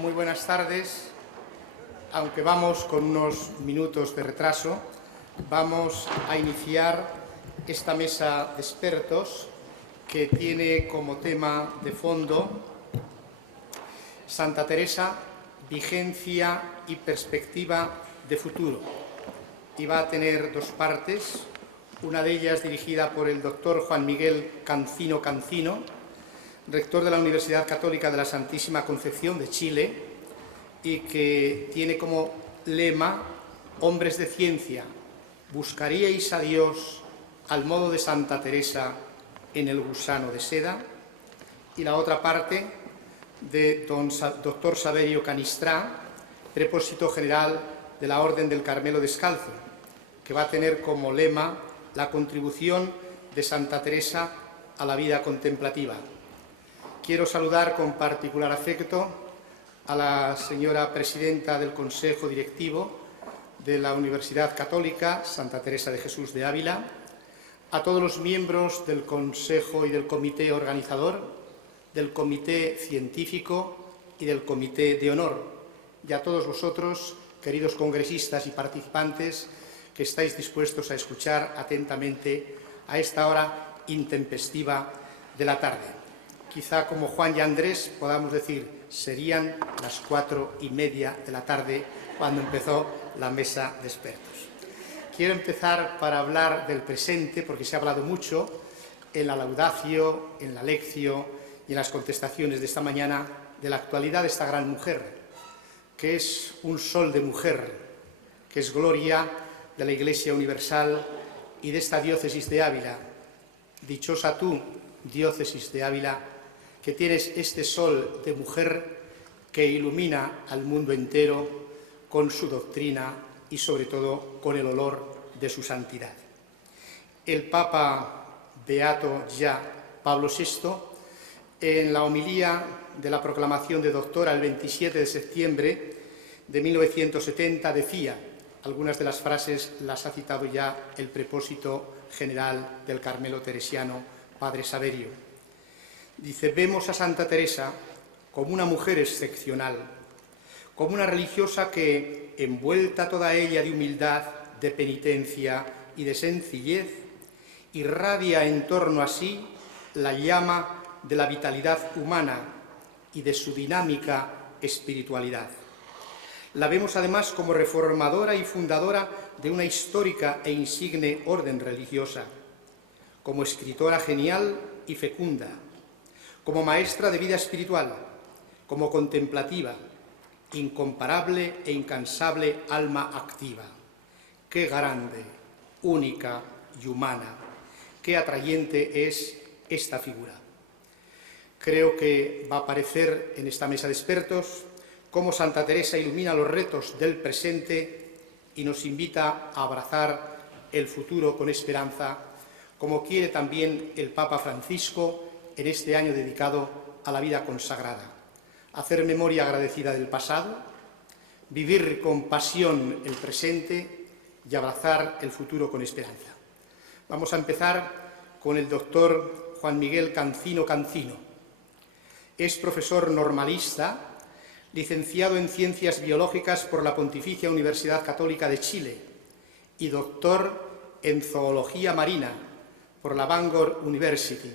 Muy buenas tardes. Aunque vamos con unos minutos de retraso, vamos a iniciar esta mesa de expertos que tiene como tema de fondo Santa Teresa, vigencia y perspectiva de futuro. Y va a tener dos partes, una de ellas dirigida por el doctor Juan Miguel Cancino Cancino, rector de la Universidad Católica de la Santísima Concepción de Chile, y que tiene como lema: hombres de ciencia, ¿buscaríais a Dios al modo de Santa Teresa en el gusano de seda? Y la otra parte de doctor Saverio Canistrá, prepósito general de la Orden del Carmelo Descalzo, que va a tener como lema la contribución de Santa Teresa a la vida contemplativa. Quiero saludar con particular afecto a la señora presidenta del Consejo Directivo de la Universidad Católica Santa Teresa de Jesús de Ávila, a todos los miembros del Consejo y del Comité Organizador, del Comité Científico y del Comité de Honor, y a todos vosotros, queridos congresistas y participantes, que estáis dispuestos a escuchar atentamente a esta hora intempestiva de la tarde. Quizá, como Juan y Andrés, podamos decir, serían las 4:30 de la tarde cuando empezó la mesa de expertos. Quiero empezar para hablar del presente, porque se ha hablado mucho en la laudatio, en la lectio y en las contestaciones de esta mañana de la actualidad de esta gran mujer, que es un sol de mujer, que es gloria de la Iglesia Universal y de esta diócesis de Ávila. Dichosa tú, diócesis de Ávila, que tienes este sol de mujer que ilumina al mundo entero con su doctrina y sobre todo con el olor de su santidad. El Papa Beato ya Pablo VI, en la homilía de la proclamación de doctora el 27 de septiembre de 1970, decía, algunas de las frases las ha citado ya el prepósito general del Carmelo teresiano, Padre Saverio. Dice: vemos a Santa Teresa como una mujer excepcional, como una religiosa que, envuelta toda ella de humildad, de penitencia y de sencillez, irradia en torno a sí la llama de la vitalidad humana y de su dinámica espiritualidad. La vemos además como reformadora y fundadora de una histórica e insigne orden religiosa, como escritora genial y fecunda, como maestra de vida espiritual, como contemplativa, incomparable e incansable alma activa. Qué grande, única y humana, qué atrayente es esta figura. Creo que va a aparecer en esta mesa de expertos cómo Santa Teresa ilumina los retos del presente y nos invita a abrazar el futuro con esperanza, como quiere también el Papa Francisco en este año dedicado a la vida consagrada. Hacer memoria agradecida del pasado, vivir con pasión el presente y abrazar el futuro con esperanza. Vamos a empezar con el doctor Juan Miguel Cancino Cancino. Es profesor normalista, licenciado en Ciencias Biológicas por la Pontificia Universidad Católica de Chile y doctor en Zoología Marina por la Bangor University,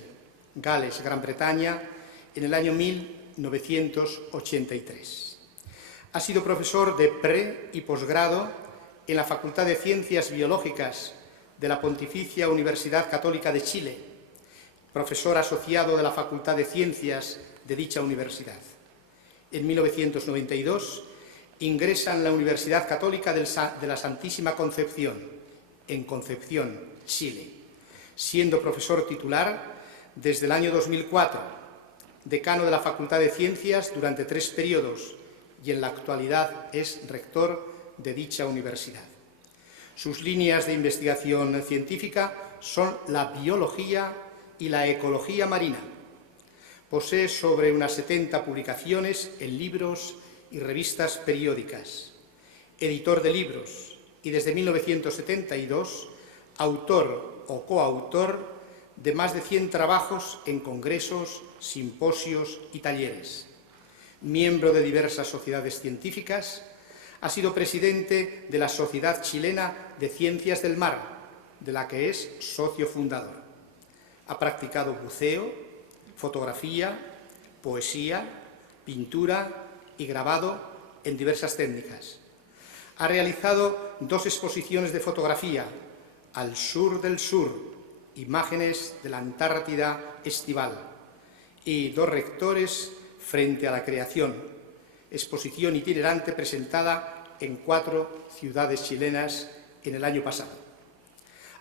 Gales, Gran Bretaña, en el año 1983. Ha sido profesor de pre- y posgrado en la Facultad de Ciencias Biológicas de la Pontificia Universidad Católica de Chile, profesor asociado de la Facultad de Ciencias de dicha universidad. En 1992 ingresa en la Universidad Católica de la Santísima Concepción, en Concepción, Chile, siendo profesor titular desde el año 2004, decano de la Facultad de Ciencias durante 3 periodos y en la actualidad es rector de dicha universidad. Sus líneas de investigación científica son la biología y la ecología marina. Posee sobre unas 70 publicaciones en libros y revistas periódicas. Editor de libros y desde 1972 autor o coautor de más de 100 trabajos en congresos, simposios y talleres. miembro de diversas sociedades científicas, ha sido presidente de la Sociedad Chilena de Ciencias del Mar, de la que es socio fundador. Ha practicado buceo, fotografía, poesía, pintura y grabado en diversas técnicas. Ha realizado 2 exposiciones de fotografía, Al sur del sur, imágenes de la Antártida estival, y 2 rectores frente a la creación, exposición itinerante presentada en 4 ciudades chilenas en el año pasado.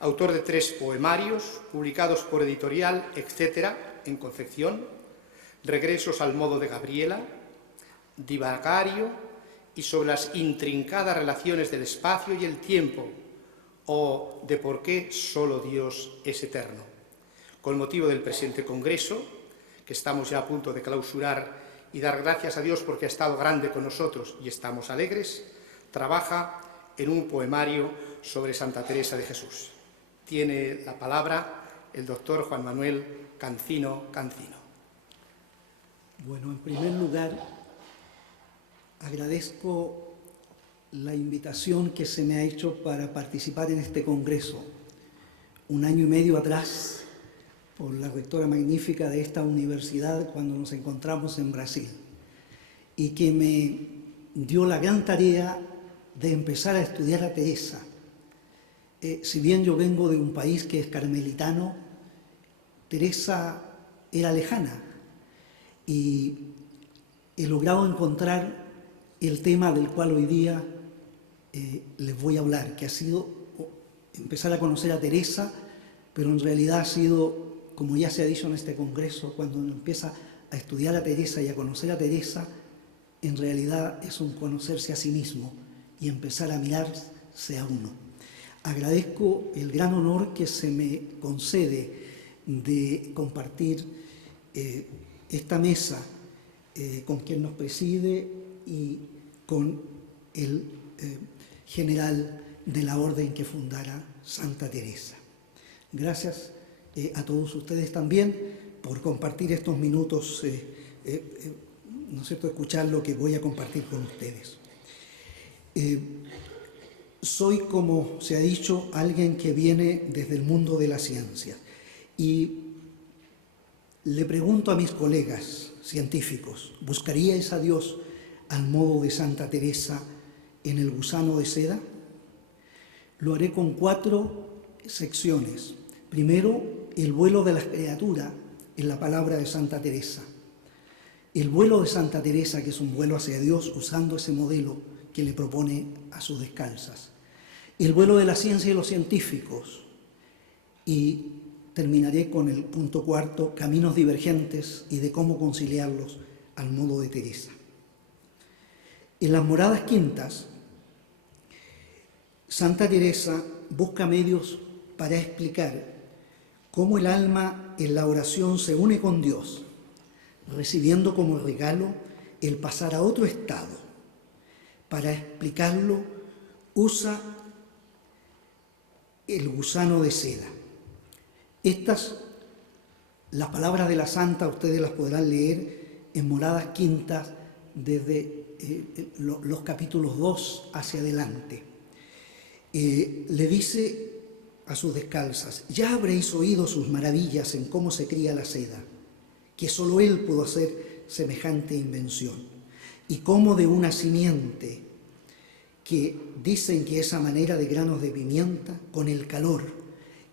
Autor de 3 poemarios publicados por Editorial Etcétera en Concepción, Regresos al modo de Gabriela, Divagario y sobre las intrincadas relaciones del espacio y el tiempo, o de por qué solo Dios es eterno. Con motivo del presente congreso, que estamos ya a punto de clausurar y dar gracias a Dios porque ha estado grande con nosotros y estamos alegres, trabaja en un poemario sobre Santa Teresa de Jesús. Tiene la palabra el doctor Juan Manuel Cancino Cancino. Bueno, en primer lugar, agradezco la invitación que se me ha hecho para participar en este congreso. 1 año y medio atrás, por la rectora magnífica de esta universidad cuando nos encontramos en Brasil, y que me dio la gran tarea de empezar a estudiar a Teresa. Si bien yo vengo de un país que es carmelitano, Teresa era lejana y he logrado encontrar el tema del cual hoy día les voy a hablar, que ha sido empezar a conocer a Teresa, pero en realidad ha sido, como ya se ha dicho en este congreso, cuando uno empieza a estudiar a Teresa y a conocer a Teresa, en realidad es un conocerse a sí mismo y empezar a mirarse a uno. Agradezco el gran honor que se me concede de compartir esta mesa con quien nos preside y con el general de la orden que fundara Santa Teresa. Gracias a todos ustedes también por compartir estos minutos, ¿no es cierto?, escuchar lo que voy a compartir con ustedes. Soy, como se ha dicho, alguien que viene desde el mundo de la ciencia y le pregunto a mis colegas científicos, ¿buscaríais a Dios al modo de Santa Teresa en el gusano de seda? Lo haré con 4 secciones. Primero, el vuelo de las criaturas en la palabra de Santa Teresa. El vuelo de Santa Teresa, que es un vuelo hacia Dios usando ese modelo que le propone a sus descalzas. El vuelo de la ciencia y los científicos. Y terminaré con el punto 4, caminos divergentes y de cómo conciliarlos al modo de Teresa. En las moradas quintas, Santa Teresa busca medios para explicar cómo el alma en la oración se une con Dios, recibiendo como regalo el pasar a otro estado. Para explicarlo, usa el gusano de seda. Las palabras de la Santa, ustedes las podrán leer en moradas quintas desde los capítulos 2 hacia adelante. Le dice a sus descalzas, ya habréis oído sus maravillas en cómo se cría la seda, que solo él pudo hacer semejante invención, y cómo de una simiente que dicen que es a manera de granos de pimienta, con el calor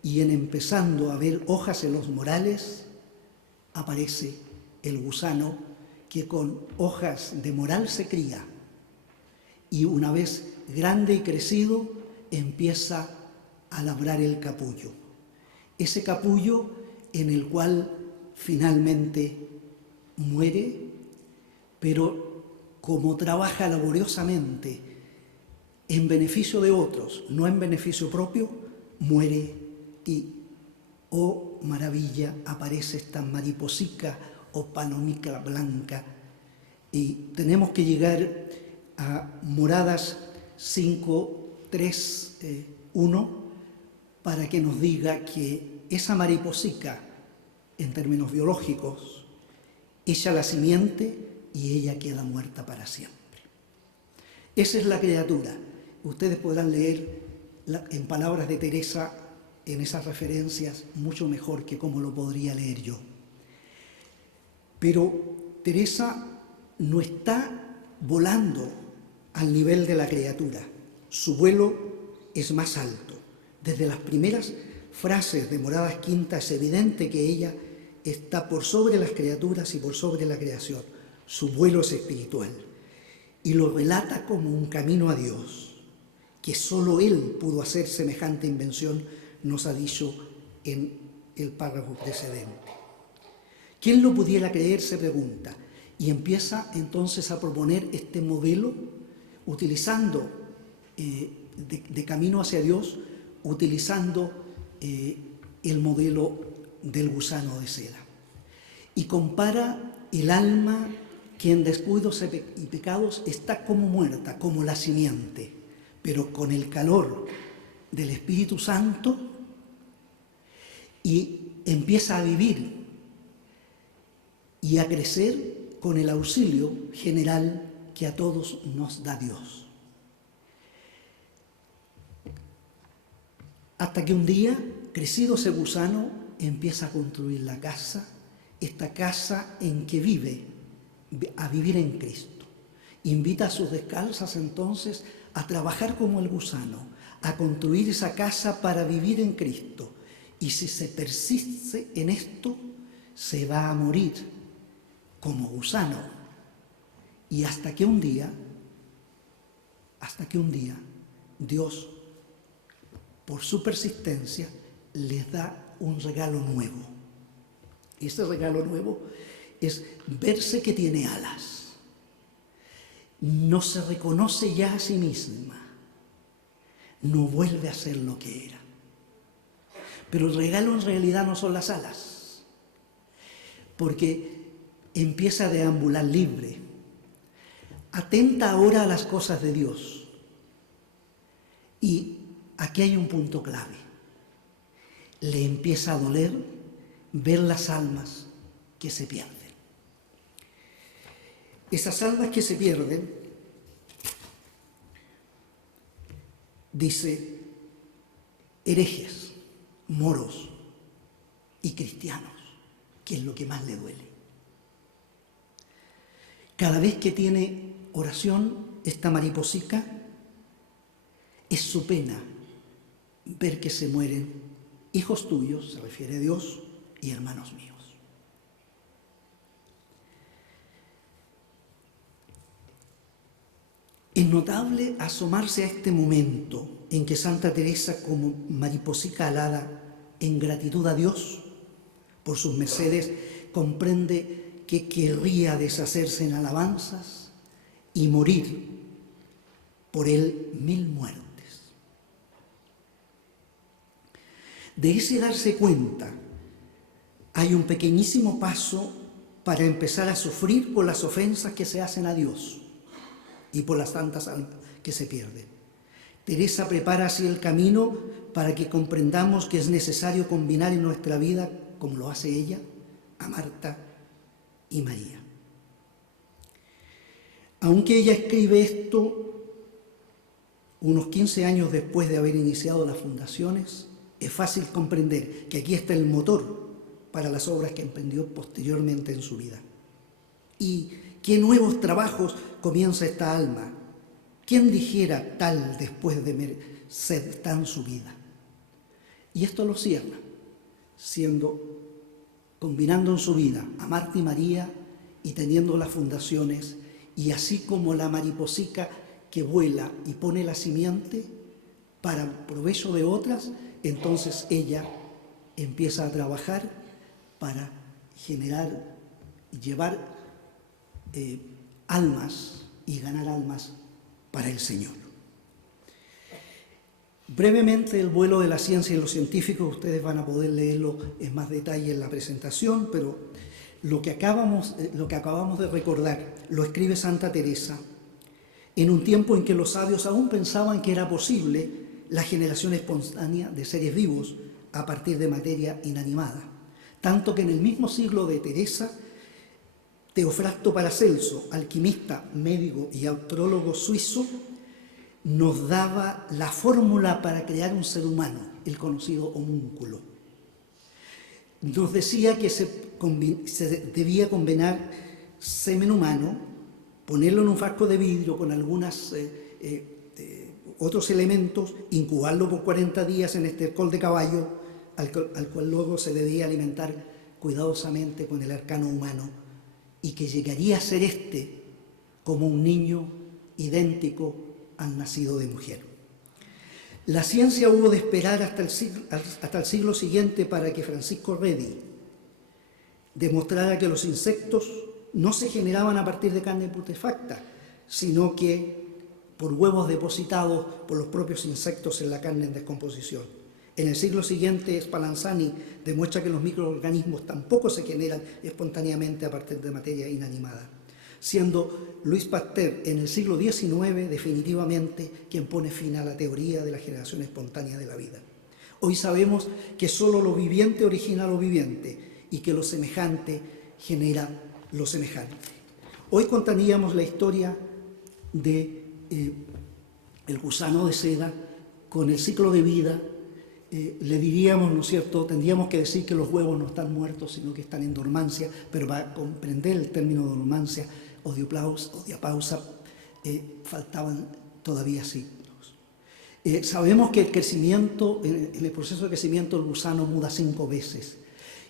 y en empezando a ver hojas en los morales, aparece el gusano que con hojas de moral se cría y una vez grande y crecido empieza a labrar el capullo. Ese capullo en el cual finalmente muere, pero como trabaja laboriosamente en beneficio de otros, no en beneficio propio, muere y, oh maravilla, aparece esta mariposica o palomica blanca. Y tenemos que llegar a moradas 5, 3, 1, para que nos diga que esa mariposica, en términos biológicos, echa la simiente y ella queda muerta para siempre. Esa es la criatura. Ustedes podrán leer en palabras de Teresa en esas referencias mucho mejor que como lo podría leer yo. Pero Teresa no está volando al nivel de la criatura. Su vuelo es más alto. Desde las primeras frases de Moradas Quinta es evidente que ella está por sobre las criaturas y por sobre la creación. Su vuelo es espiritual y lo relata como un camino a Dios, que solo Él pudo hacer semejante invención, nos ha dicho en el párrafo precedente. ¿Quién lo pudiera creer?, se pregunta, y empieza entonces a proponer este modelo utilizando de camino hacia Dios, utilizando el modelo del gusano de seda. Y compara el alma que en descuidos y pecados está como muerta, como la simiente, pero con el calor del Espíritu Santo, y empieza a vivir y a crecer con el auxilio general que a todos nos da Dios. Hasta que un día, crecido ese gusano, empieza a construir la casa, esta casa en que vive, a vivir en Cristo. Invita a sus descalzas entonces a trabajar como el gusano, a construir esa casa para vivir en Cristo. Y si se persiste en esto, se va a morir como gusano. Y hasta que un día, Dios, por su persistencia, les da un regalo nuevo. Ese regalo nuevo es verse que tiene alas. No se reconoce ya a sí misma. No vuelve a ser lo que era. Pero el regalo en realidad no son las alas, porque empieza a deambular libre. Atenta ahora a las cosas de Dios. Y aquí hay un punto clave. Le empieza a doler ver las almas que se pierden. Esas almas que se pierden, dice, herejes, moros y cristianos, que es lo que más le duele. Cada vez que tiene oración, esta mariposica, es su pena ver que se mueren hijos tuyos, se refiere a Dios, y hermanos míos. Es notable asomarse a este momento en que Santa Teresa, como mariposica alada en gratitud a Dios por sus mercedes, comprende que querría deshacerse en alabanzas y morir por él 1000 muertes. De ese darse cuenta hay un pequeñísimo paso para empezar a sufrir por las ofensas que se hacen a Dios y por las tantas almas que se pierden. Teresa prepara así el camino para que comprendamos que es necesario combinar en nuestra vida, como lo hace ella, a Marta y María. Aunque ella escribe esto unos 15 años después de haber iniciado las fundaciones, es fácil comprender que aquí está el motor para las obras que emprendió posteriormente en su vida. ¿Y qué nuevos trabajos comienza esta alma? ¿Quién dijera tal después de ser tan subida? Y esto lo cierra, combinando en su vida a Marta y María y teniendo las fundaciones, y así como la mariposica que vuela y pone la simiente para provecho de otras, entonces ella empieza a trabajar para generar, llevar almas y ganar almas para el Señor. Brevemente, el vuelo de la ciencia y los científicos, ustedes van a poder leerlo en más detalle en la presentación, pero lo que acabamos de recordar lo escribe Santa Teresa en un tiempo en que los sabios aún pensaban que era posible la generación espontánea de seres vivos a partir de materia inanimada. Tanto que en el mismo siglo de Teresa Teofrasto Paracelso, alquimista, médico y astrólogo suizo, nos daba la fórmula para crear un ser humano, el conocido homúnculo. Nos decía que se debía combinar semen humano, ponerlo en un frasco de vidrio con algunos otros elementos, incubarlo por 40 días en estercol de caballo, al cual luego se debía alimentar cuidadosamente con el arcano humano, y que llegaría a ser como un niño idéntico al nacido de mujer. La ciencia hubo de esperar hasta el siglo siguiente para que Francisco Redi demostrara que los insectos no se generaban a partir de carne putrefacta, sino que por huevos depositados por los propios insectos en la carne en descomposición. En el siglo siguiente, Spallanzani demuestra que los microorganismos tampoco se generan espontáneamente a partir de materia inanimada, siendo Luis Pasteur en el siglo XIX definitivamente quien pone fin a la teoría de la generación espontánea de la vida. Hoy sabemos que solo lo viviente origina lo viviente y que lo semejante genera lo semejante. Hoy contaríamos la historia de el gusano de seda con el ciclo de vida. Le diríamos, ¿no es cierto?, tendríamos que decir que los huevos no están muertos, sino que están en dormancia, pero para comprender el término dormancia o diapausa faltaban todavía signos. Sabemos que el crecimiento, en el proceso de crecimiento, el gusano muda 5 veces,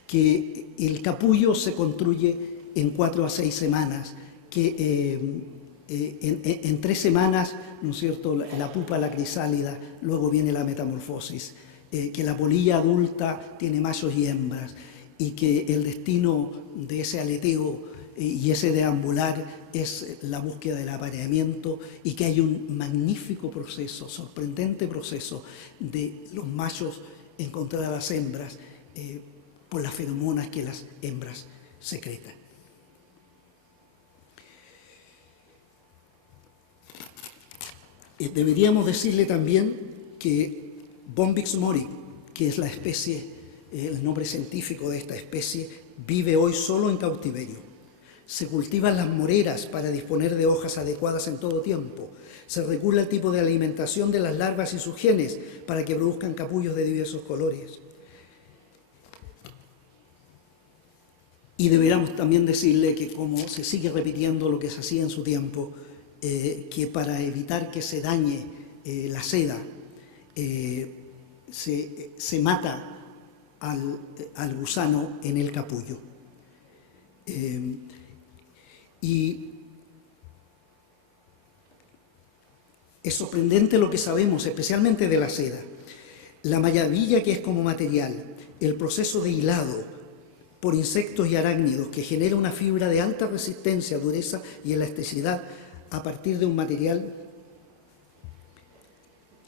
que el capullo se construye en 4 a 6 semanas, que en 3 semanas, ¿no es cierto?, la pupa, la crisálida, luego viene la metamorfosis, que la polilla adulta tiene machos y hembras, y que el destino de ese aleteo y ese deambular es la búsqueda del apareamiento, y que hay un magnífico proceso, sorprendente proceso de los machos encontrar a las hembras por las feromonas que las hembras secretan. Deberíamos decirle también que Bombyx mori, que es la especie, el nombre científico de esta especie, vive hoy solo en cautiverio. Se cultivan las moreras para disponer de hojas adecuadas en todo tiempo. Se regula el tipo de alimentación de las larvas y sus genes para que produzcan capullos de diversos colores. Y deberíamos también decirle que, como se sigue repitiendo lo que se hacía en su tiempo, que para evitar que se dañe la seda, se mata al gusano en el capullo. Y es sorprendente lo que sabemos, especialmente de la seda. La maravilla que es como material, el proceso de hilado por insectos y arácnidos que genera una fibra de alta resistencia, dureza y elasticidad a partir de un material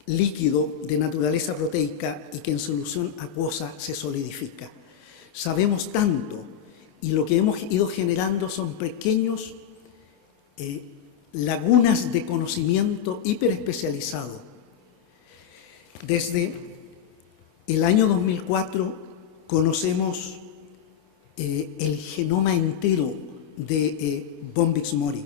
líquido de naturaleza proteica y que en solución acuosa se solidifica. Sabemos tanto, y lo que hemos ido generando son pequeños lagunas de conocimiento hiperespecializado. Desde el año 2004 conocemos el genoma entero de Bombyx mori.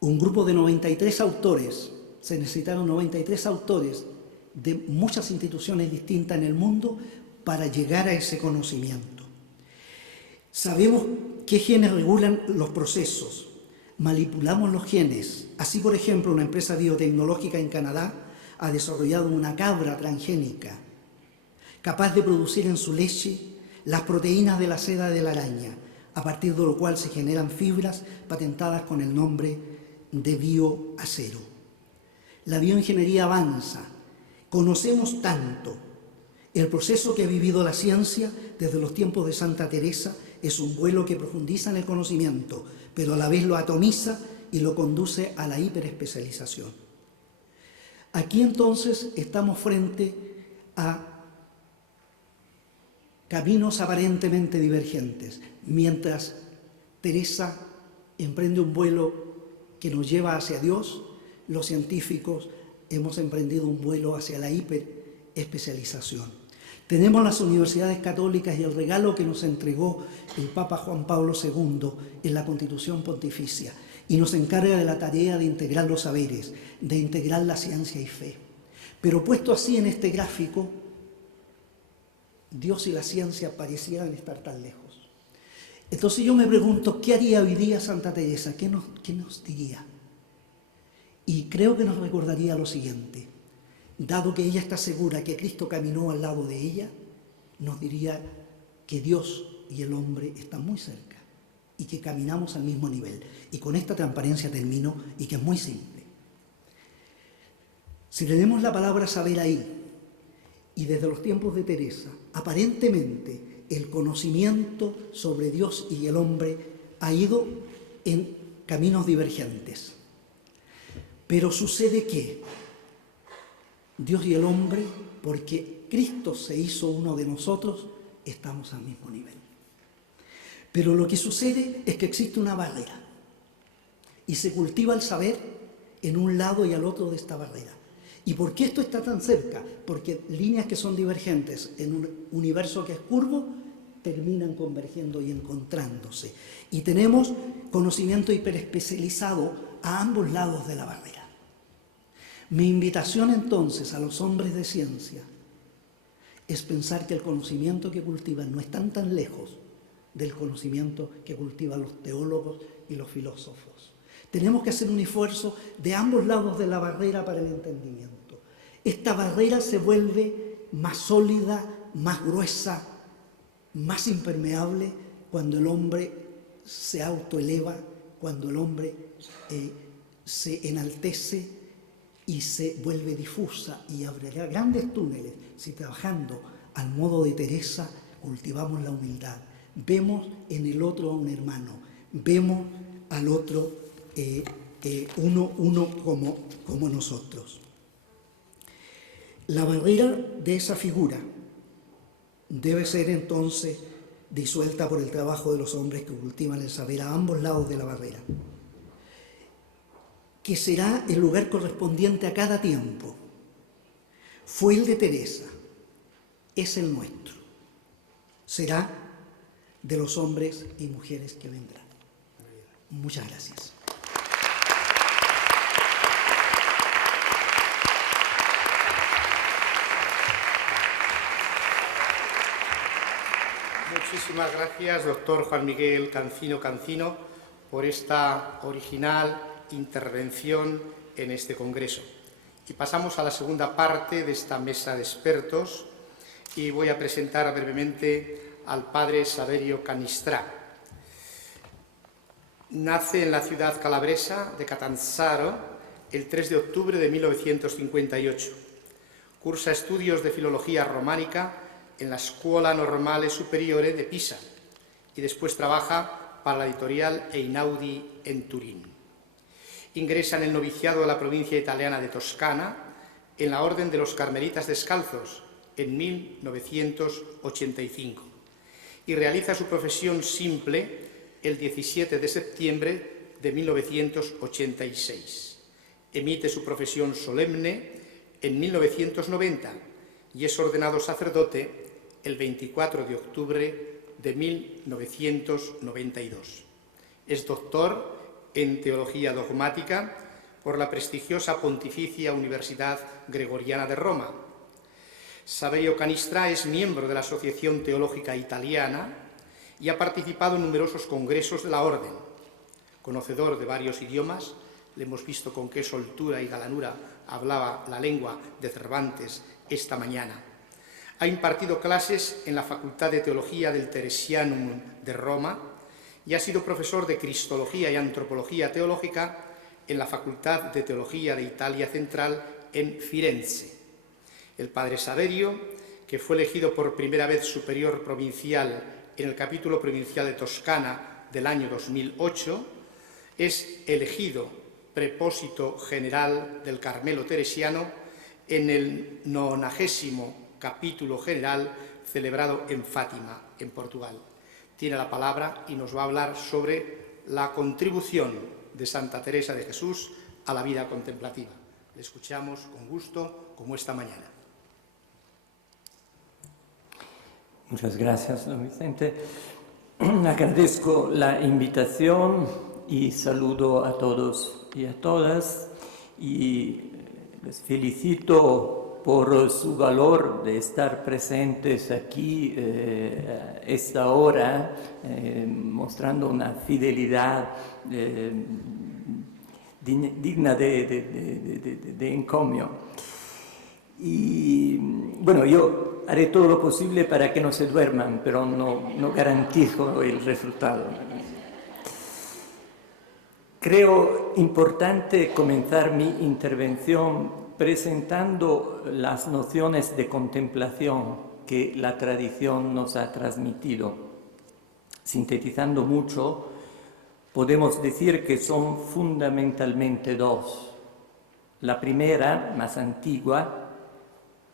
Un grupo de 93 autores, se necesitaron 93 autores de muchas instituciones distintas en el mundo para llegar a ese conocimiento. Sabemos qué genes regulan los procesos, manipulamos los genes. Así, por ejemplo, una empresa biotecnológica en Canadá ha desarrollado una cabra transgénica capaz de producir en su leche las proteínas de la seda de la araña, a partir de lo cual se generan fibras patentadas con el nombre de bioacero. La bioingeniería avanza. Conocemos tanto. El proceso que ha vivido la ciencia desde los tiempos de Santa Teresa es un vuelo que profundiza en el conocimiento, pero a la vez lo atomiza y lo conduce a la hiperespecialización. Aquí entonces estamos frente a caminos aparentemente divergentes. Mientras Teresa emprende un vuelo que nos lleva hacia Dios, los científicos hemos emprendido un vuelo hacia la hiperespecialización. Tenemos las universidades católicas y el regalo que nos entregó el Papa Juan Pablo II en la Constitución Pontificia, y nos encarga de la tarea de integrar los saberes, de integrar la ciencia y fe. Pero puesto así en este gráfico, Dios y la ciencia parecieran estar tan lejos. Entonces yo me pregunto, ¿qué haría hoy día Santa Teresa? ¿Qué nos diría? Y creo que nos recordaría lo siguiente: dado que ella está segura que Cristo caminó al lado de ella, nos diría que Dios y el hombre están muy cerca y que caminamos al mismo nivel. Y con esta transparencia termino, y que es muy simple. Si tenemos la palabra saber ahí, y desde los tiempos de Teresa, aparentemente el conocimiento sobre Dios y el hombre ha ido en caminos divergentes. Pero sucede que Dios y el hombre, porque Cristo se hizo uno de nosotros, estamos al mismo nivel. Pero lo que sucede es que existe una barrera y se cultiva el saber en un lado y al otro de esta barrera. ¿Y por qué esto está tan cerca? Porque líneas que son divergentes en un universo que es curvo terminan convergiendo y encontrándose. Y tenemos conocimiento hiperespecializado a ambos lados de la barrera. Mi invitación entonces a los hombres de ciencia es pensar que el conocimiento que cultivan no están tan lejos del conocimiento que cultivan los teólogos y los filósofos. Tenemos que hacer un esfuerzo de ambos lados de la barrera para el entendimiento. Esta barrera se vuelve más sólida, más gruesa, más impermeable cuando el hombre se autoeleva, cuando el hombre se enaltece y se vuelve difusa y abrirá grandes túneles si, trabajando al modo de Teresa, cultivamos la humildad. Vemos en el otro a un hermano, vemos al otro uno como nosotros. La barrera de esa figura debe ser entonces disuelta por el trabajo de los hombres que cultivan el saber a ambos lados de la barrera, que será el lugar correspondiente a cada tiempo. Fue el de Teresa, es el nuestro. Será de los hombres y mujeres que vendrán. Muchas gracias. Muchísimas gracias, doctor Juan Miguel Cancino, por esta original intervención en este congreso. Y pasamos a la segunda parte de esta mesa de expertos y voy a presentar brevemente al padre Saverio Canistrà. Nace en la ciudad calabresa de Catanzaro el 3 de octubre de 1958. Cursa estudios de filología románica en la Scuola Normale Superiore de Pisa y después trabaja para la editorial Einaudi en Turín. Ingresa en el noviciado de la provincia italiana de Toscana en la Orden de los Carmelitas Descalzos en 1985 y realiza su profesión simple el 17 de septiembre de 1986. Emite su profesión solemne en 1990 y es ordenado sacerdote el 24 de octubre de 1992. Es doctor en Teología Dogmática por la prestigiosa Pontificia Universidad Gregoriana de Roma. Saverio Canistrà es miembro de la Asociación Teológica Italiana y ha participado en numerosos congresos de la Orden. Conocedor de varios idiomas, le hemos visto con qué soltura y galanura hablaba la lengua de Cervantes esta mañana. Ha impartido clases en la Facultad de Teología del Teresianum de Roma y ha sido profesor de Cristología y Antropología Teológica en la Facultad de Teología de Italia Central en Firenze. El padre Saverio, que fue elegido por primera vez superior provincial en el capítulo provincial de Toscana del año 2008, es elegido prepósito general del Carmelo Teresiano en el 90º capítulo general celebrado en Fátima, en Portugal. Tiene la palabra y nos va a hablar sobre la contribución de Santa Teresa de Jesús a la vida contemplativa. Le escuchamos con gusto, como esta mañana. Muchas gracias, don Vicente. Agradezco la invitación y saludo a todos y a todas y les felicito por su valor de estar presentes aquí a esta hora, mostrando una fidelidad digna de encomio. Y bueno, yo haré todo lo posible para que no se duerman, pero no garantizo el resultado. Creo importante comenzar mi intervención presentando las nociones de contemplación que la tradición nos ha transmitido. Sintetizando mucho, podemos decir que son fundamentalmente dos. La primera, más antigua,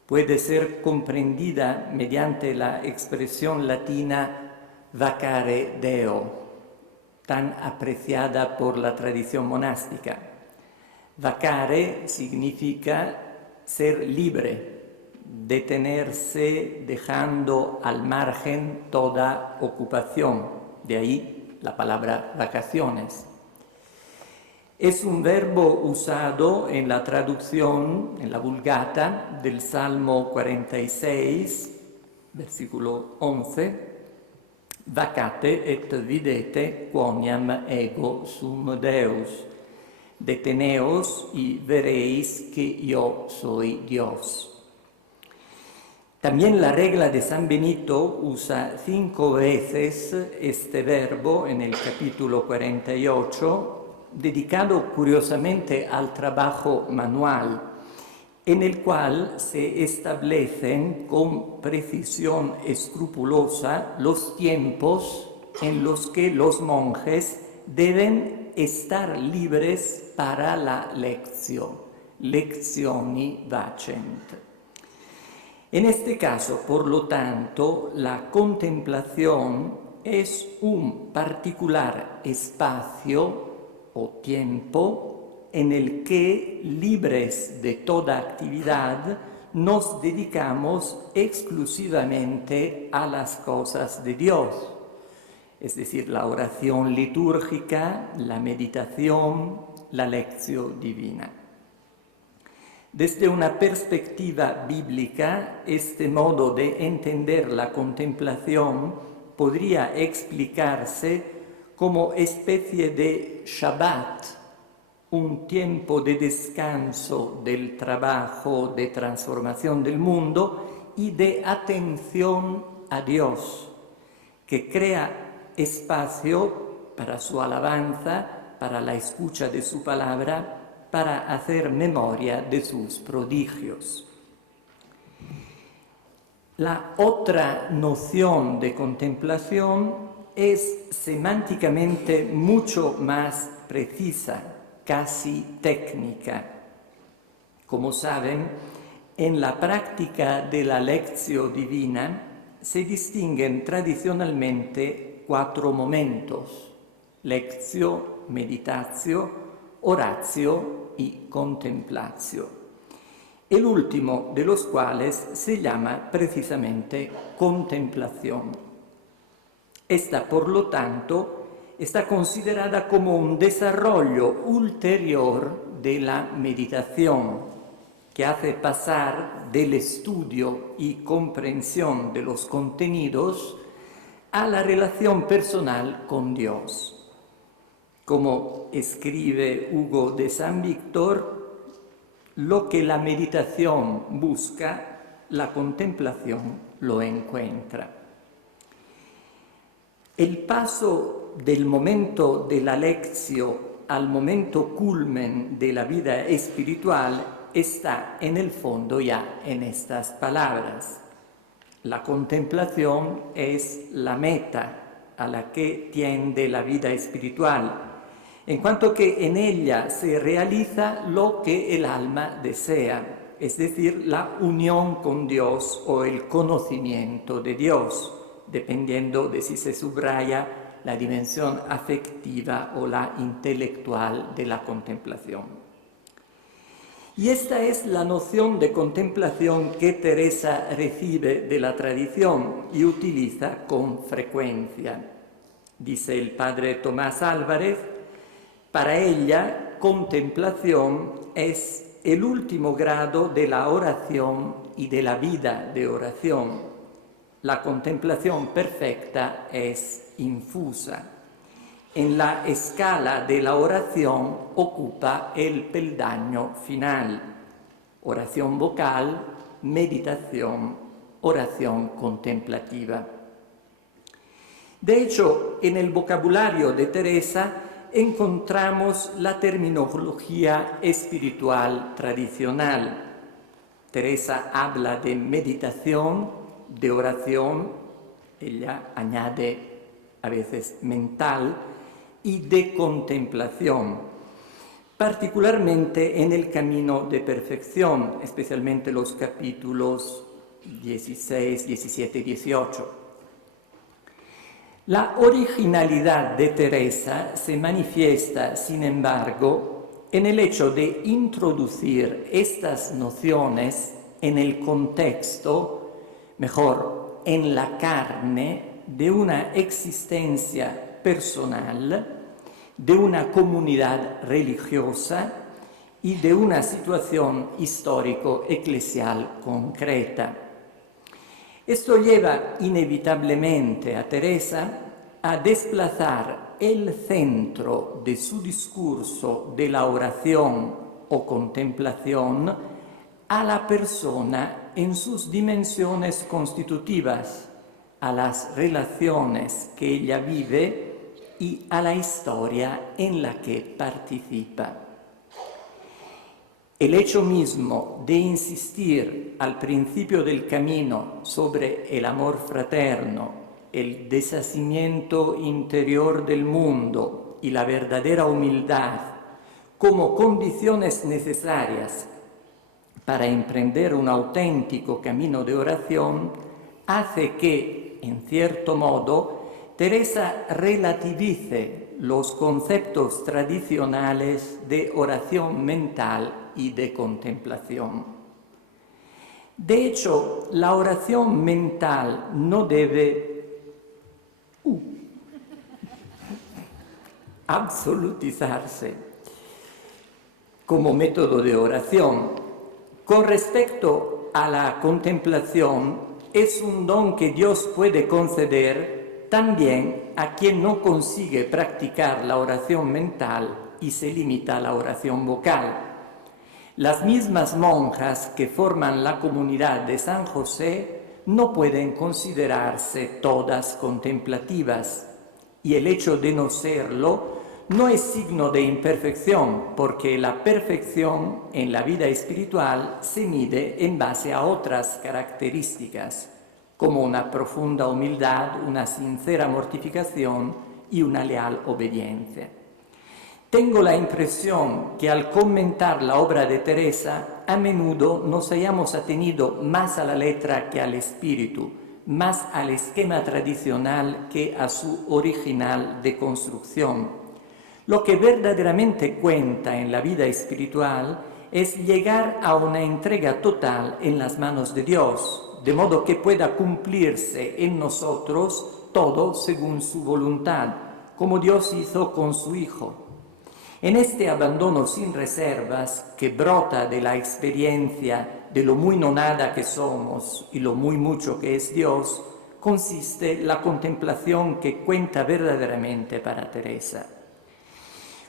puede ser comprendida mediante la expresión latina vacare Deo, tan apreciada por la tradición monástica. Vacare significa ser libre, detenerse dejando al margen toda ocupación, de ahí la palabra vacaciones. Es un verbo usado en la traducción, en la Vulgata, del Salmo 46, versículo 11, vacate et videte quoniam ego sum Deus. Deteneos y veréis que yo soy Dios. También la regla de San Benito usa 5 veces este verbo en el capítulo 48, dedicado curiosamente al trabajo manual, en el cual se establecen con precisión escrupulosa los tiempos en los que los monjes deben estar libres para la lectio, lectioni vacent. En este caso, por lo tanto, la contemplación es un particular espacio o tiempo en el que, libres de toda actividad, nos dedicamos exclusivamente a las cosas de Dios, es decir, la oración litúrgica, la meditación, la lección divina. Desde una perspectiva bíblica, este modo de entender la contemplación podría explicarse como especie de Shabbat, un tiempo de descanso del trabajo de transformación del mundo y de atención a Dios, que crea espacio para su alabanza, para la escucha de su palabra, para hacer memoria de sus prodigios. La otra noción de contemplación es semánticamente mucho más precisa, casi técnica. Como saben, en la práctica de la lectio divina se distinguen tradicionalmente 4 momentos: lectio, meditatio, oratio y contemplatio, el último de los cuales se llama precisamente contemplación. Esta, por lo tanto, está considerada como un desarrollo ulterior de la meditación, que hace pasar del estudio y comprensión de los contenidos a la relación personal con Dios. Como escribe Hugo de San Víctor, lo que la meditación busca, la contemplación lo encuentra. El paso del momento de la lectio al momento culmen de la vida espiritual está en el fondo ya en estas palabras. La contemplación es la meta a la que tiende la vida espiritual, en cuanto que en ella se realiza lo que el alma desea, es decir, la unión con Dios o el conocimiento de Dios, dependiendo de si se subraya la dimensión afectiva o la intelectual de la contemplación. Y esta es la noción de contemplación que Teresa recibe de la tradición y utiliza con frecuencia. Dice el padre Tomás Álvarez, para ella contemplación es el último grado de la oración y de la vida de oración. La contemplación perfecta es infusa. En la escala de la oración ocupa el peldaño final. Oración vocal, meditación, oración contemplativa. De hecho, en el vocabulario de Teresa encontramos la terminología espiritual tradicional. Teresa habla de meditación, de oración, ella añade a veces mental, y de contemplación, particularmente en el camino de perfección, especialmente los capítulos 16, 17 y 18. La originalidad de Teresa se manifiesta, sin embargo, en el hecho de introducir estas nociones en el contexto, mejor, en la carne de una existencia personal, de una comunidad religiosa y de una situación histórico-eclesial concreta. Esto lleva inevitablemente a Teresa a desplazar el centro de su discurso de la oración o contemplación a la persona en sus dimensiones constitutivas, a las relaciones que ella vive y a la historia en la que participa. El hecho mismo de insistir al principio del camino sobre el amor fraterno, el deshacimiento interior del mundo y la verdadera humildad como condiciones necesarias para emprender un auténtico camino de oración hace que, en cierto modo, Teresa relativice los conceptos tradicionales de oración mental y de contemplación. De hecho, la oración mental no debe absolutizarse como método de oración. Con respecto a la contemplación, es un don que Dios puede conceder también a quien no consigue practicar la oración mental y se limita a la oración vocal. Las mismas monjas que forman la comunidad de San José no pueden considerarse todas contemplativas, y el hecho de no serlo no es signo de imperfección, porque la perfección en la vida espiritual se mide en base a otras características, como una profunda humildad, una sincera mortificación y una leal obediencia. Tengo la impresión que al comentar la obra de Teresa, a menudo nos hayamos atenido más a la letra que al espíritu, más al esquema tradicional que a su original deconstrucción. Lo que verdaderamente cuenta en la vida espiritual es llegar a una entrega total en las manos de Dios, de modo que pueda cumplirse en nosotros todo según su voluntad, como Dios hizo con su Hijo. En este abandono sin reservas, que brota de la experiencia de lo muy no nada que somos y lo muy mucho que es Dios, consiste la contemplación que cuenta verdaderamente para Teresa.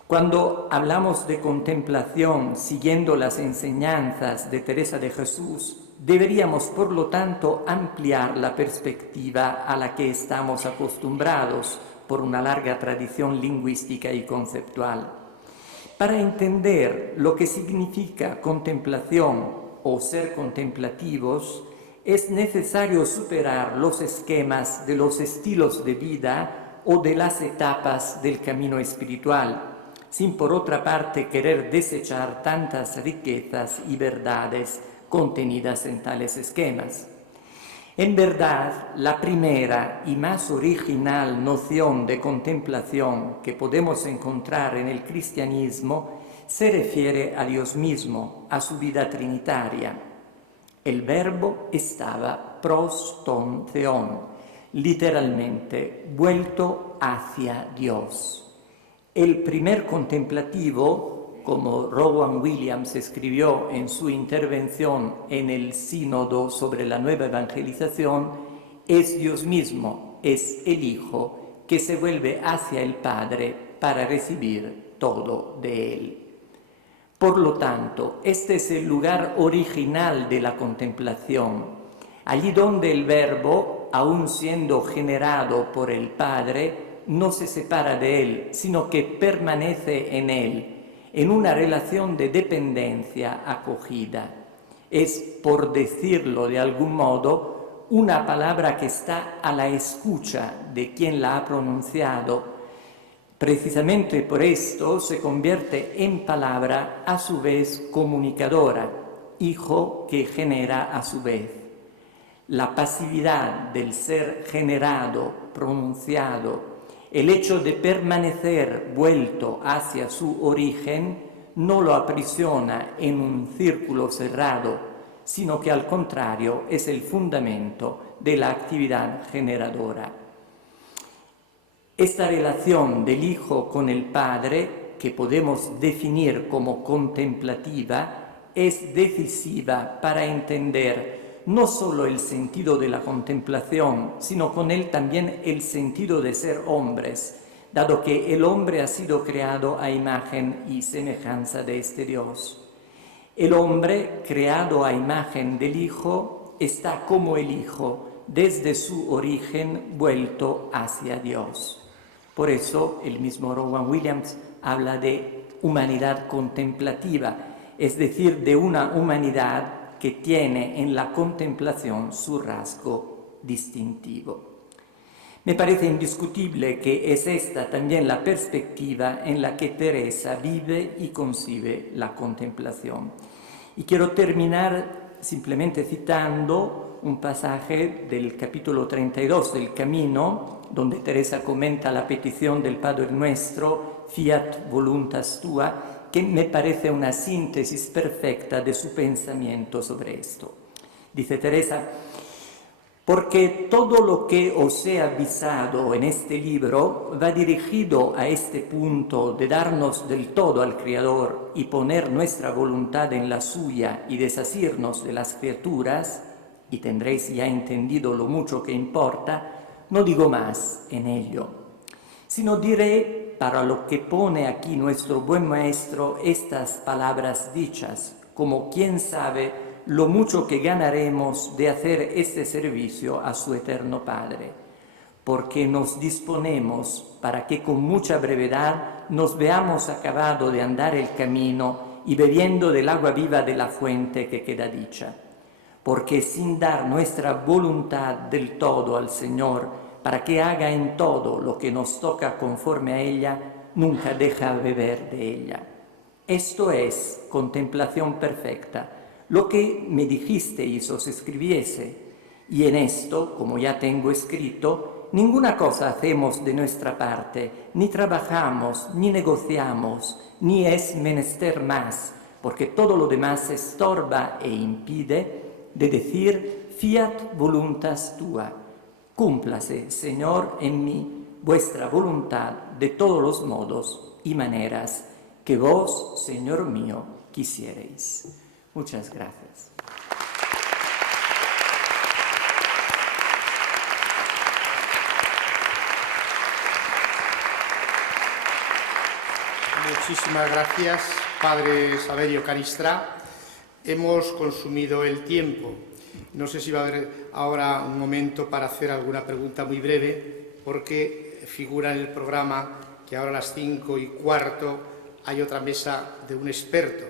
Cuando hablamos de contemplación siguiendo las enseñanzas de Teresa de Jesús, deberíamos, por lo tanto, ampliar la perspectiva a la que estamos acostumbrados por una larga tradición lingüística y conceptual. Para entender lo que significa contemplación o ser contemplativos, es necesario superar los esquemas de los estilos de vida o de las etapas del camino espiritual, sin por otra parte querer desechar tantas riquezas y verdades contenidas en tales esquemas. En verdad, la primera y más original noción de contemplación que podemos encontrar en el cristianismo se refiere a Dios mismo, a su vida trinitaria. El verbo estaba pros ton theon, literalmente vuelto hacia Dios. El primer contemplativo, como Rowan Williams escribió en su intervención en el Sínodo sobre la nueva evangelización, es Dios mismo, es el Hijo que se vuelve hacia el Padre para recibir todo de Él. Por lo tanto, este es el lugar original de la contemplación, allí donde el Verbo, aun siendo generado por el Padre, no se separa de Él, sino que permanece en Él, en una relación de dependencia acogida. Es, por decirlo de algún modo, una palabra que está a la escucha de quien la ha pronunciado. Precisamente por esto se convierte en palabra a su vez comunicadora, hijo que genera a su vez. La pasividad del ser generado, pronunciado, el hecho de permanecer vuelto hacia su origen, no lo aprisiona en un círculo cerrado, sino que al contrario es el fundamento de la actividad generadora. Esta relación del Hijo con el Padre, que podemos definir como contemplativa, es decisiva para entender no solo el sentido de la contemplación, sino con él también el sentido de ser hombres, dado que el hombre ha sido creado a imagen y semejanza de este Dios. El hombre, creado a imagen del Hijo, está como el Hijo, desde su origen vuelto hacia Dios. Por eso el mismo Rowan Williams habla de humanidad contemplativa, es decir, de una humanidad que tiene en la contemplación su rasgo distintivo. Me parece indiscutible que es esta también la perspectiva en la que Teresa vive y concibe la contemplación. Y quiero terminar simplemente citando un pasaje del capítulo 32 del Camino, donde Teresa comenta la petición del Padre Nuestro, Fiat voluntas tua, que me parece una síntesis perfecta de su pensamiento sobre esto. Dice Teresa: porque todo lo que os he avisado en este libro va dirigido a este punto de darnos del todo al Creador y poner nuestra voluntad en la suya y desasirnos de las criaturas, y tendréis ya entendido lo mucho que importa. No digo más en ello, sino diré, para lo que pone aquí nuestro buen maestro, estas palabras dichas, como quien sabe lo mucho que ganaremos de hacer este servicio a su eterno Padre, porque nos disponemos para que con mucha brevedad nos veamos acabado de andar el camino y bebiendo del agua viva de la fuente que queda dicha. Porque sin dar nuestra voluntad del todo al Señor, para que haga en todo lo que nos toca conforme a ella, nunca deja beber de ella. Esto es contemplación perfecta, lo que me dijisteis os escribiese, y en esto, como ya tengo escrito, ninguna cosa hacemos de nuestra parte, ni trabajamos, ni negociamos, ni es menester más, porque todo lo demás estorba e impide de decir fiat voluntas tua. Cúmplase, Señor, en mí vuestra voluntad de todos los modos y maneras que vos, Señor mío, quisierais. Muchas gracias. Muchísimas gracias, Padre Saverio Canistrà. Hemos consumido el tiempo. No sé si va a haber ahora un momento para hacer alguna pregunta muy breve, porque figura en el programa que ahora a las 5:15 hay otra mesa de un experto.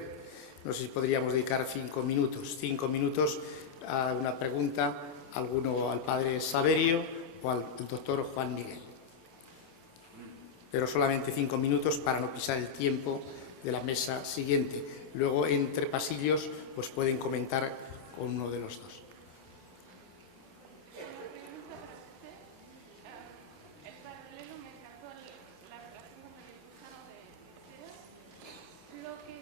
No sé si podríamos dedicar 5 minutos. 5 minutos a una pregunta, alguno al Padre Saverio o al doctor Juan Miguel. Pero solamente 5 minutos para no pisar el tiempo de la mesa siguiente. Luego, entre pasillos, pues pueden comentar con uno de los dos. Lo que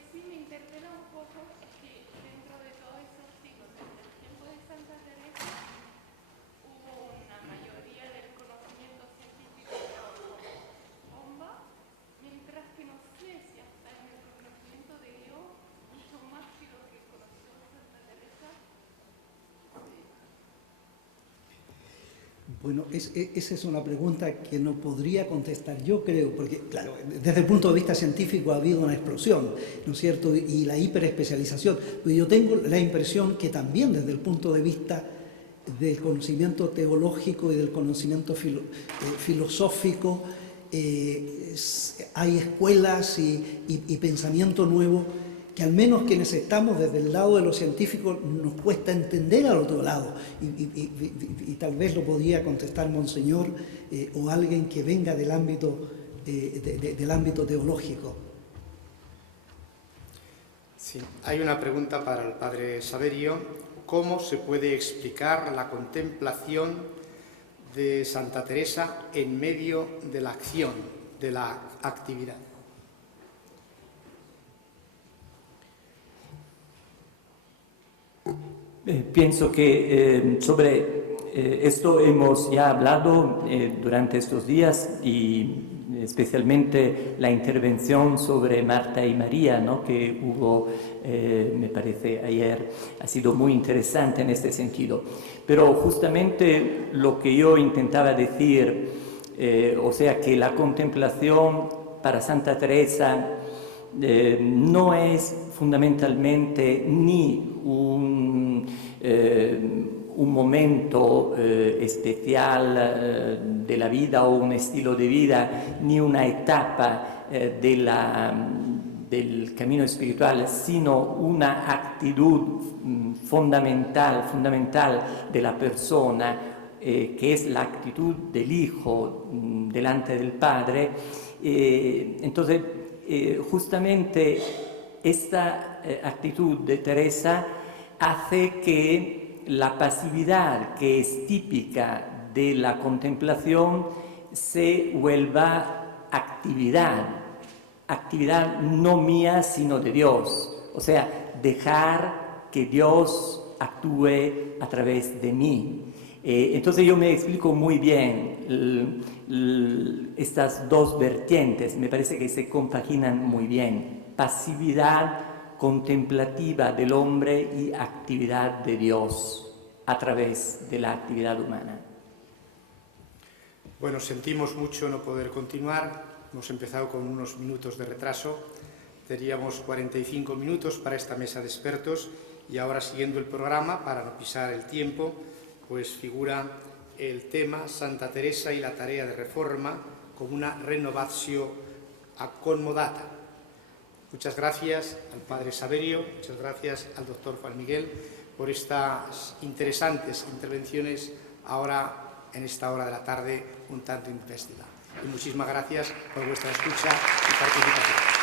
Bueno, esa es una pregunta que no podría contestar yo, creo, porque, claro, desde el punto de vista científico ha habido una explosión, ¿no es cierto?, y la hiperespecialización. Pero yo tengo la impresión que también desde el punto de vista del conocimiento teológico y del conocimiento filosófico, hay escuelas y pensamiento nuevo que al menos quienes estamos desde el lado de los científicos nos cuesta entender al otro lado. Y tal vez lo podría contestar Monseñor o alguien que venga del ámbito teológico. Sí, hay una pregunta para el padre Saverio. ¿Cómo se puede explicar la contemplación de Santa Teresa en medio de la acción, de la actividad? Pienso que sobre esto hemos ya hablado durante estos días y especialmente la intervención sobre Marta y María, ¿no?, que hubo, me parece, ayer, ha sido muy interesante en este sentido. Pero justamente lo que yo intentaba decir, o sea, que la contemplación para Santa Teresa no es fundamentalmente ni un momento especial de la vida o un estilo de vida, ni una etapa del camino espiritual, sino una actitud fundamental de la persona, que es la actitud del Hijo delante del Padre. Entonces, justamente esta actitud de Teresa hace que la pasividad que es típica de la contemplación se vuelva actividad no mía sino de Dios, o sea, dejar que Dios actúe a través de mí. Entonces yo me explico muy bien estas dos vertientes, me parece que se compaginan muy bien: pasividad contemplativa del hombre y actividad de Dios a través de la actividad humana. Bueno, sentimos mucho no poder continuar. Hemos empezado con unos minutos de retraso. Teníamos 45 minutos para esta mesa de expertos y ahora, siguiendo el programa, para no pisar el tiempo, pues figura el tema Santa Teresa y la tarea de reforma como una renovatio accomodata. Muchas gracias al padre Saverio, muchas gracias al doctor Juan Miguel por estas interesantes intervenciones ahora en esta hora de la tarde un tanto intempestiva. Y muchísimas gracias por vuestra escucha y participación.